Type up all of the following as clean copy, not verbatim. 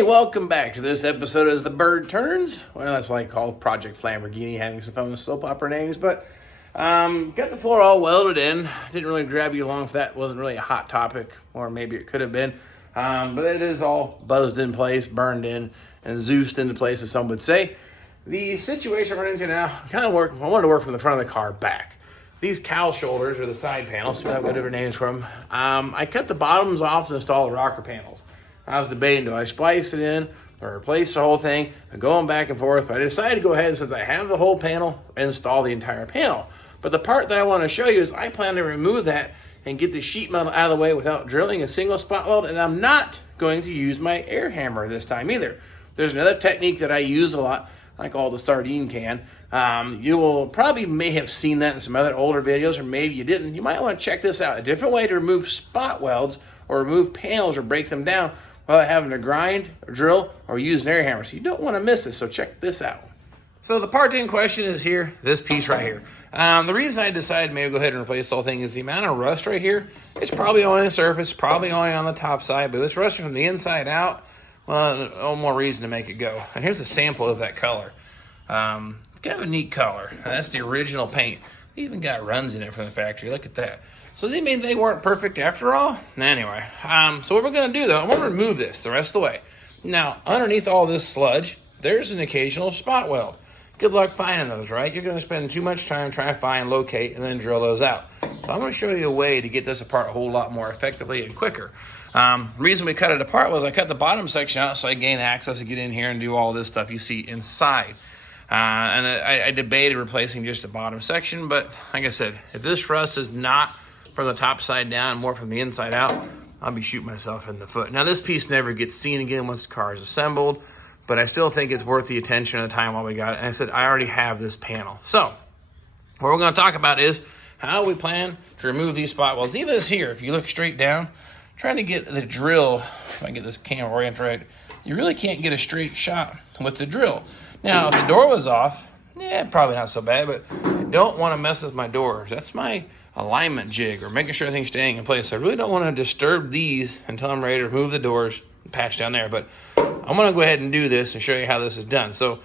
Hey, welcome back to this episode as the bird turns. Well, that's why I call Project Lamborghini, having some fun with soap opera names. But got the floor all welded in. Didn't really grab you along if that wasn't really a hot topic, or maybe it could have been. But it is all buzzed in place, burned in, and Zeused into place, as some would say. The situation we're into now, I wanted to work from the front of the car back. These cowl shoulders, or the side panels, I've got different names for them. I cut the bottoms off to install the rocker panels. I was debating, do I splice it in or replace the whole thing? I'm going back and forth, but I decided to go ahead, since I have the whole panel, install the entire panel. But the part that I want to show you is I plan to remove that and get the sheet metal out of the way without drilling a single spot weld, and I'm not going to use my air hammer this time either. There's another technique that I use a lot, I call the sardine can. You will probably may have seen that in some other older videos, or maybe you didn't. You might want to check this out. A different way to remove spot welds or remove panels or break them down without having to grind, or drill, or use an air hammer. So you don't want to miss this, so check this out. So the part in question is here, this piece right here. The reason I decided maybe go ahead and replace the whole thing is the amount of rust right here. It's probably only on the surface, probably only on the top side, but it's rusting from the inside out. Well, no more reason to make it go. And here's a sample of that color. Kind of a neat color. That's the original paint. It even got runs in it from the factory. Look at that. So they mean they weren't perfect after all? Anyway, so what we're going to do, though, I'm going to remove this the rest of the way. Now, underneath all this sludge, there's an occasional spot weld. Good luck finding those, right? You're going to spend too much time trying to find, locate, and then drill those out. So I'm going to show you a way to get this apart a whole lot more effectively and quicker. The reason we cut it apart was I cut the bottom section out so I gain access to get in here and do all this stuff you see inside. And I debated replacing just the bottom section, but like I said, if this rust is not from the top side down, more from the inside out, I'll be shooting myself in the foot. Now, this piece never gets seen again once the car is assembled, but I still think it's worth the attention and the time while we got it. And I said, I already have this panel. So what we're going to talk about is how we plan to remove these spot welds. Even this here, if you look straight down, trying to get the drill, if I can get this camera oriented right, you really can't get a straight shot with the drill. Now, if the door was off, probably not so bad, but I don't want to mess with my doors. That's my alignment jig, or making sure everything's staying in place. I really don't want to disturb these until I'm ready to remove the doors and patch down there. But I'm going to go ahead and do this and show you how this is done. So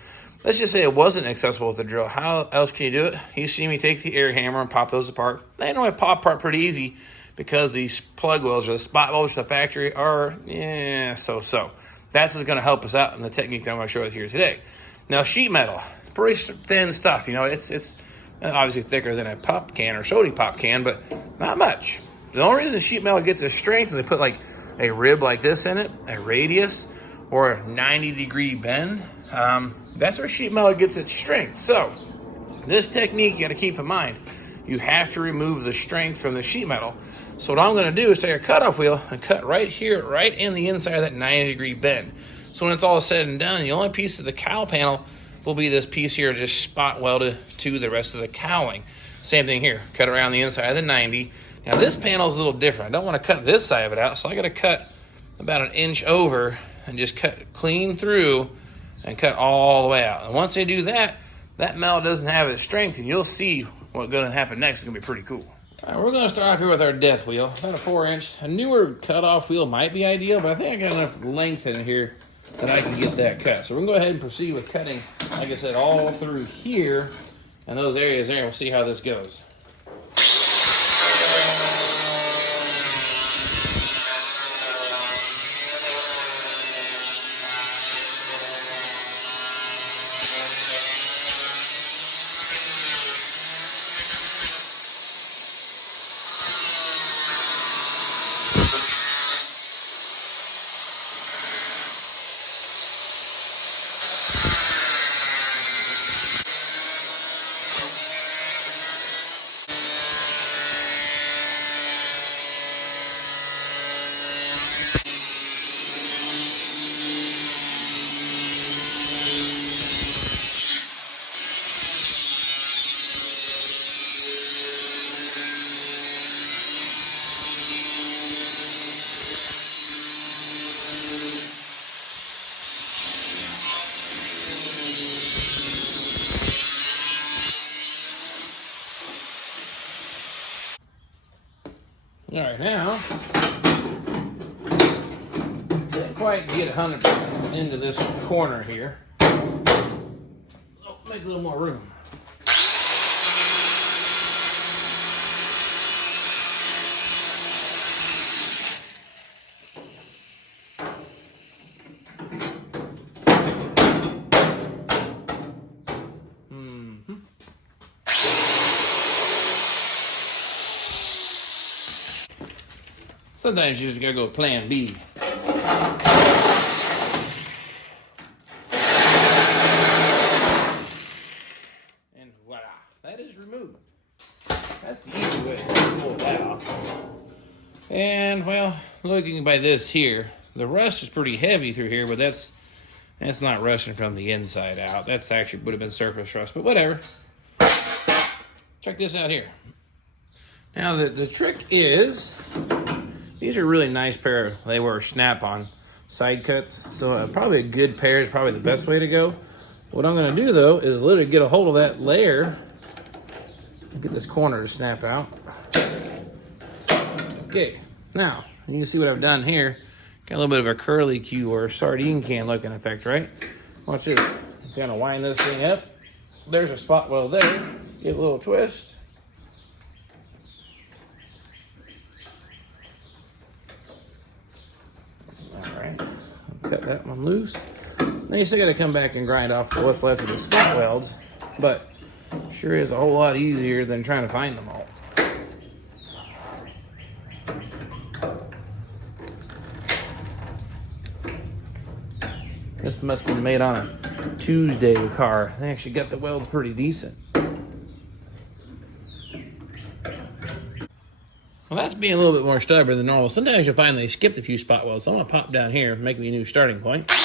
let's just say it wasn't accessible with the drill. How else can you do it? You see me take the air hammer and pop those apart. They normally pop apart pretty easy because these plug welds or the spot welds to the factory are, so-so. That's what's going to help us out in the technique that I'm going to show you here today. Now, sheet metal, it's pretty thin stuff. You know, it's obviously thicker than a pop can or soda pop can, but not much. The only reason sheet metal gets its strength is they put like a rib like this in it, a radius, or a 90-degree bend. That's where sheet metal gets its strength. So this technique you got to keep in mind. You have to remove the strength from the sheet metal. So what I'm going to do is take a cutoff wheel and cut right here, right in the inside of that 90-degree bend. So when it's all said and done, the only piece of the cowl panel will be this piece here just spot welded to the rest of the cowling. Same thing here, cut around the inside of the 90. Now this panel is a little different. I don't want to cut this side of it out, so I got to cut about an inch over and just cut clean through and cut all the way out. And once I do that, that metal doesn't have its strength, and you'll see what's going to happen next. It's going to be pretty cool. All right, we're going to start off here with our death wheel. About a 4-inch. A newer cutoff wheel might be ideal, but I think I got enough length in here that I can get that cut. So we're going to go ahead and proceed with cutting, like I said, all through here and those areas there. We'll see how this goes. All right, now, quite get 100% into this corner here. Oh, make a little more room. Sometimes you just gotta go plan B. And voila, that is removed. That's the easy way to pull that off. And well, looking by this here, the rust is pretty heavy through here, but that's not rusting from the inside out. That's actually would have been surface rust, but whatever. Check this out here. Now the trick is, these are really nice pair. They were snap-on side cuts, so probably a good pair is probably the best way to go. What I'm going to do though is literally get a hold of that layer, get this corner to snap out. Okay, now you can see what I've done here. Got a little bit of a curly Q or sardine can looking effect, right? Watch this. Kind of wind this thing up. There's a spot weld there. Get a little twist. Cut that one loose. Then you still got to come back and grind off what's left of the spot welds, but sure is a whole lot easier than trying to find them all. This must have been made on a Tuesday car. They actually got the welds pretty decent. Well, that's being a little bit more stubborn than normal. Sometimes you'll find they skipped a few spot welds. So I'm going to pop down here and make me a new starting point. Now,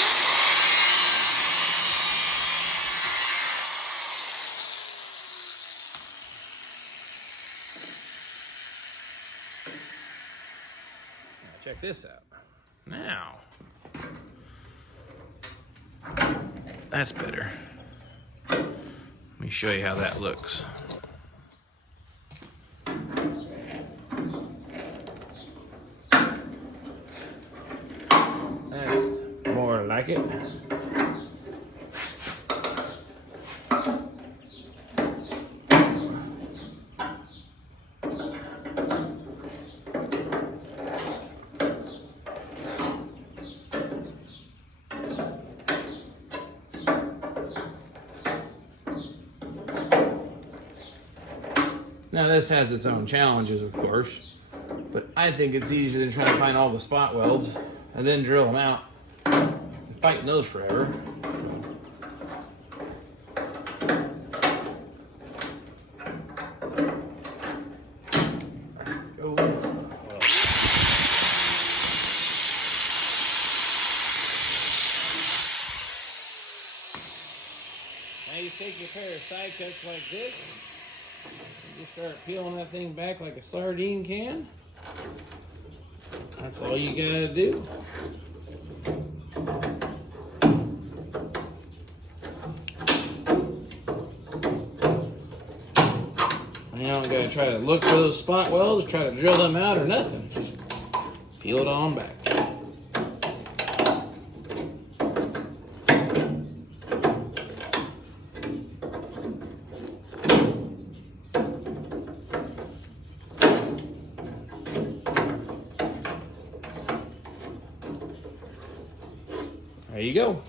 check this out. Now, that's better. Let me show you how that looks. More like it. Now this has its own challenges, of course, but I think it's easier than trying to find all the spot welds and then drill them out. Fighting those forever. Go. Now you take your pair of side cuts like this, and just start peeling that thing back like a sardine can. That's all you gotta do. You don't gotta try to look for those spot welds, try to drill them out or nothing. Just peel it on back. There you go.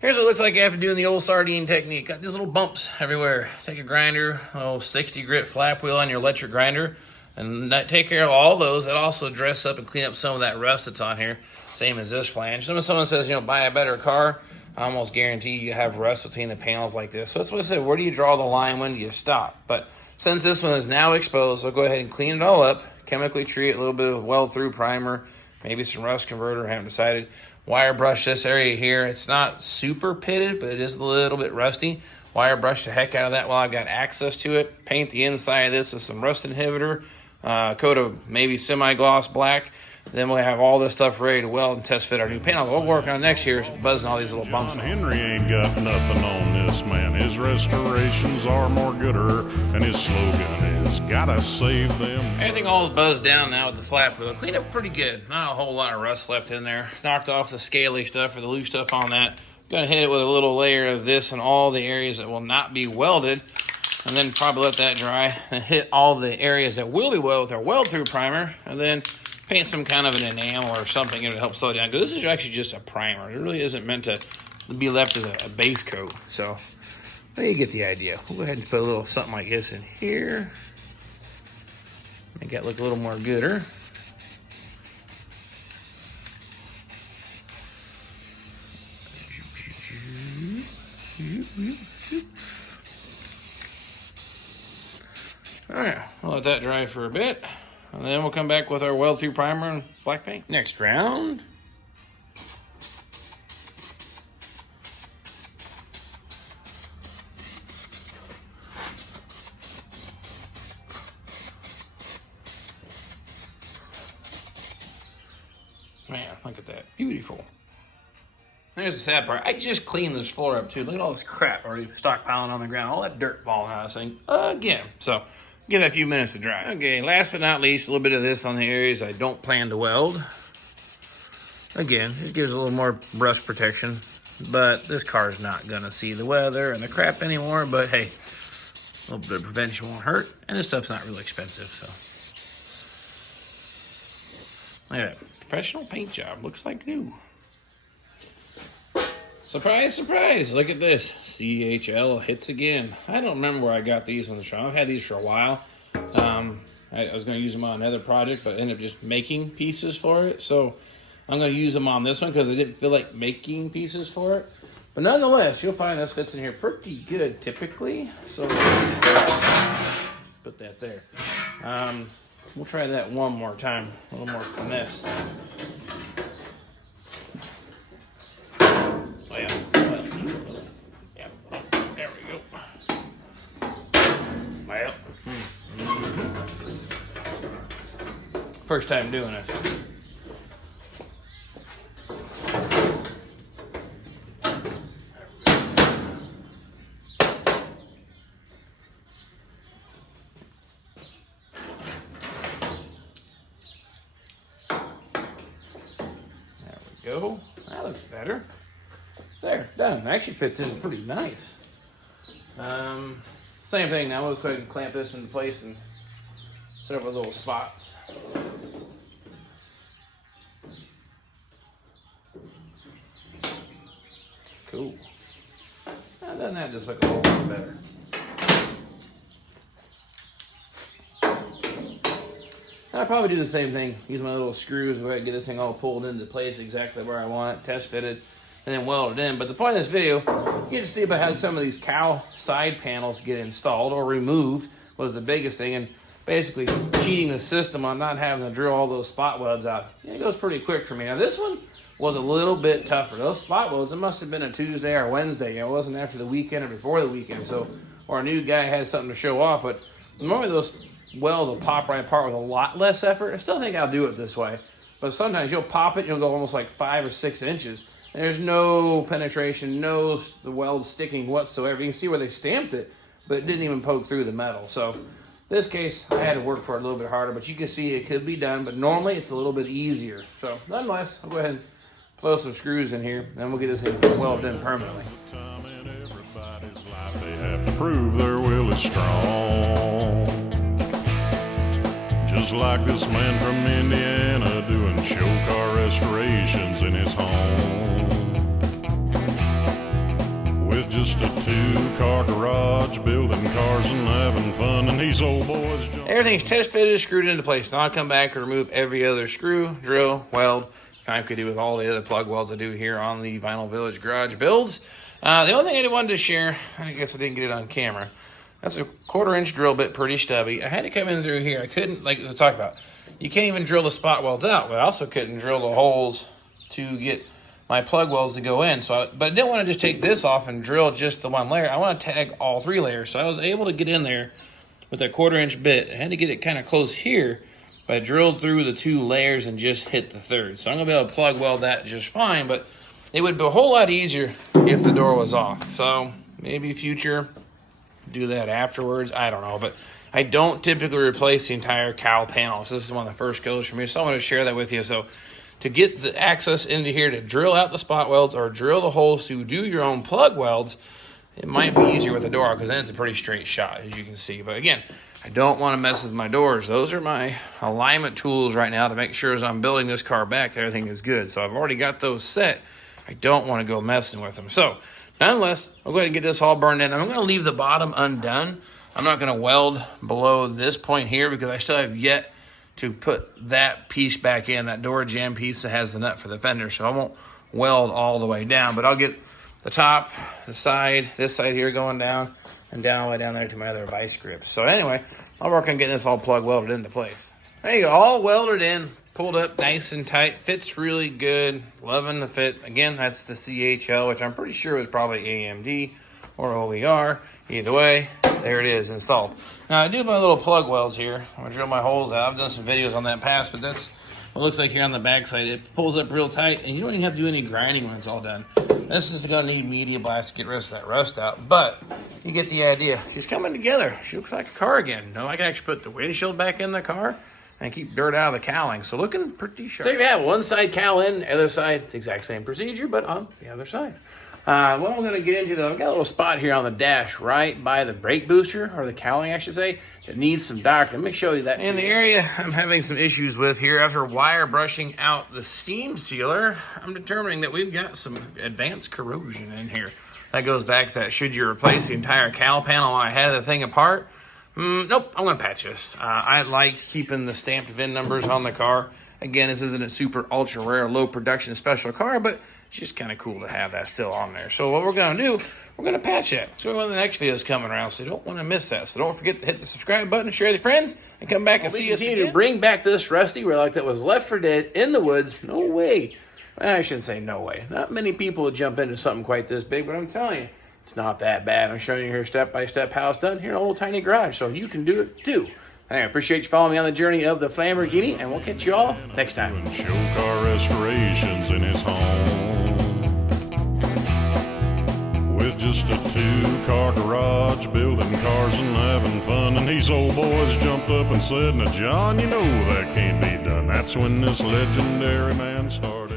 Here's what it looks like after doing the old sardine technique. Got these little bumps everywhere. Take a grinder, a little 60 grit flap wheel on your electric grinder, and take care of all those. That also dress up and clean up some of that rust that's on here, same as this flange. When someone says, buy a better car, I almost guarantee you have rust between the panels like this. So that's what I said. Where do you draw the line? When do you stop? But since this one is now exposed, I'll go ahead and clean it all up, chemically treat it, a little bit of weld through primer, maybe some rust converter, I haven't decided. Wire brush this area here. It's not super pitted, but it is a little bit rusty. Wire brush the heck out of that while I've got access to it. Paint the inside of this with some rust inhibitor, coat of maybe semi-gloss black. Then we'll have all this stuff ready to weld and test fit our new panel. What we're working on next year is buzzing all these little bumps. John Henry ain't got nothing on this man. His restorations are more gooder, and his slogan is gotta save them. Everything all buzzed down now with the flap wheel. Cleaned up pretty good. Not a whole lot of rust left in there. Knocked off the scaly stuff or the loose stuff on that. Gonna hit it with a little layer of this in all the areas that will not be welded. And then probably let that dry and hit all the areas that will be welded with our weld through primer. And then paint some kind of an enamel or something to help slow it down. Because this is actually just a primer. It really isn't meant to be left as a base coat. So, I think you get the idea. We'll go ahead and put a little something like this in here. Make that look a little more gooder. All right, I'll let that dry for a bit. And then we'll come back with our weld through primer and black paint. Next round. Man, look at that. Beautiful. There's the sad part. I just cleaned this floor up too. Look at all this crap already stockpiling on the ground. All that dirt falling out of this thing again. So give that a few minutes to dry. Okay, last but not least, a little bit of this on the areas I don't plan to weld. Again, it gives a little more brush protection, but this car is not gonna see the weather and the crap anymore, but hey, a little bit of prevention won't hurt, and this stuff's not really expensive, so. Look at that, professional paint job, looks like new. Surprise, surprise, look at this. CHL hits again. I don't remember where I got these ones from. I've had these for a while. I was going to use them on another project, but I ended up just making pieces for it. So I'm going to use them on this one because I didn't feel like making pieces for it. But nonetheless, you'll find this fits in here pretty good typically. So put that there. We'll try that one more time, a little more finesse. Oh yeah. Yeah. There we go. Well. First time doing this. There we go. That looks better. There, done. Actually fits in pretty nice. Same thing now. Let's go ahead and clamp this into place and several little spots. Cool. And then that just look a whole lot better. I'll probably do the same thing. Use my little screws and go ahead and get this thing all pulled into place exactly where I want it, test fitted, and then weld it in. But the point of this video, you get to see about how some of these cowl side panels get installed or removed was the biggest thing, and basically cheating the system on not having to drill all those spot welds out. It goes pretty quick for me. Now this one was a little bit tougher. Those spot welds, it must have been a Tuesday or Wednesday. It wasn't after the weekend or before the weekend, so or a new guy had something to show off. But normally those welds will pop right apart with a lot less effort. I still think I'll do it this way, but sometimes you'll pop it, you'll go almost like 5 or 6 inches. And there's no penetration, no the weld sticking whatsoever. You can see where they stamped it, but it didn't even poke through the metal. So this case, I had to work for it a little bit harder, but you can see it could be done, but normally it's a little bit easier. So nonetheless, I'll go ahead and throw some screws in here, and we'll get this thing welded in permanently. Time in everybody's life, they have to prove their will is strong. Just like this man from Indiana doing show car restorations in his home. With just a 2-car garage, building cars and having fun, and these old boys jump. Everything's test fitted, screwed into place. Now I'll come back and remove every other screw, drill, weld. Kind of could do with all the other plug welds I do here on the Vinyl Village garage builds. The only thing I wanted to share, I guess I didn't get it on camera. That's a 1/4-inch drill bit, pretty stubby. I had to come in through here. I couldn't, like to talk about, you can't even drill the spot welds out, but I also couldn't drill the holes to get my plug welds to go in. But I didn't want to just take this off and drill just the one layer. I want to tag all 3 layers. So I was able to get in there with that 1/4-inch bit. I had to get it kind of close here but I drilled through the 2 layers and just hit the 3rd. So I'm going to be able to plug weld that just fine, but it would be a whole lot easier if the door was off. So maybe future, do that afterwards. I don't know, but I don't typically replace the entire cowl panel. So this is one of the first goes for me. So I wanted to share that with you. So to get the access into here to drill out the spot welds or drill the holes to do your own plug welds, it might be easier with the door because then it's a pretty straight shot, as you can see. But again, I don't want to mess with my doors. Those are my alignment tools right now to make sure as I'm building this car back that everything is good. So I've already got those set. I don't want to go messing with them. So nonetheless, I'll go ahead and get this all burned in. I'm going to leave the bottom undone. I'm not going to weld below this point here because I still have yet to put that piece back in, that door jamb piece that has the nut for the fender. So I won't weld all the way down, but I'll get the top, the side, this side here going down, and down all the way down there to my other vice grips. So anyway, I'll work on getting this all plug welded into place. There you go, all welded in, pulled up nice and tight, fits really good, loving the fit. Again, that's the CHL, which I'm pretty sure was probably AMD or OER. Either way, there it is installed. Now I do my little plug welds here. I'm gonna drill my holes out. I've done some videos on that in the past, but that's what it looks like here on the back side. It pulls up real tight, and you don't even have to do any grinding when it's all done. This is gonna need media blast to get the rest of that rust out, but you get the idea. She's coming together. She looks like a car again. No, I can actually put the windshield back in the car and keep dirt out of the cowling. So looking pretty sharp. So you have one side cowl in, the other side, it's the exact same procedure, but on the other side. What I'm going to get into, though, I've got a little spot here on the dash right by the brake booster, or the cowling, I should say, that needs some darkening. Let me show you that. In the area I'm having some issues with here, after wire brushing out the steam sealer, I'm determining that we've got some advanced corrosion in here. That goes back to that, should you replace the entire cowl panel when I had the thing apart? Nope, I'm going to patch this. I like keeping the stamped VIN numbers on the car. Again, this isn't a super ultra rare, low production special car, but it's just kind of cool to have that still on there. So what we're going to do, we're going to patch that. So when the next video is coming around, so you don't want to miss that. So don't forget to hit the subscribe button, share with your friends, and come back and see us continue to bring back this rusty relic that was left for dead in the woods. No way. Well, I shouldn't say no way. Not many people would jump into something quite this big, but I'm telling you, it's not that bad. I'm showing you here step by step how it's done here in a little tiny garage, so you can do it too. Anyway, I appreciate you following me on the journey of the Lamborghini, and we'll catch you all next time. Doing show car restorations in his home with just a 2-car garage, building cars and having fun. And these old boys jumped up and said, "Now, John, you know that can't be done." That's when this legendary man started.